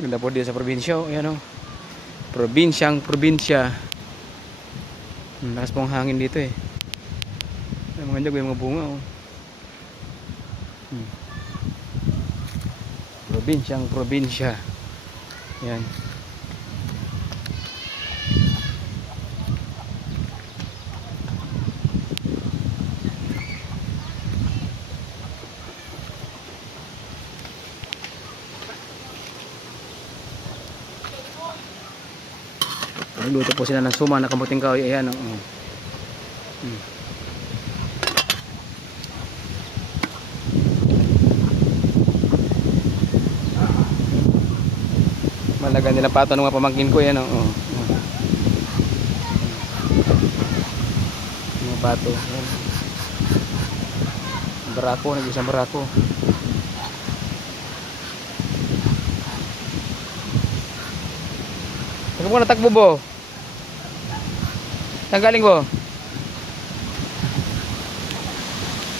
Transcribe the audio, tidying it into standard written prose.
Ganda po dito sa probinsya. Ayan o. Probinsya. Lakas pong hangin dito eh. Ay, mga nyog, may mga bunga o. Probinsya. Ayan. Luto po sila ng suma na kamuting kahoy. Ayan o. Malaga nila pato ng mga pamangkin ko. Ayan o. Mga pato. Ayan. Barako. Nag-isang barako. Saan mo natakbo bo? Saan galing bo?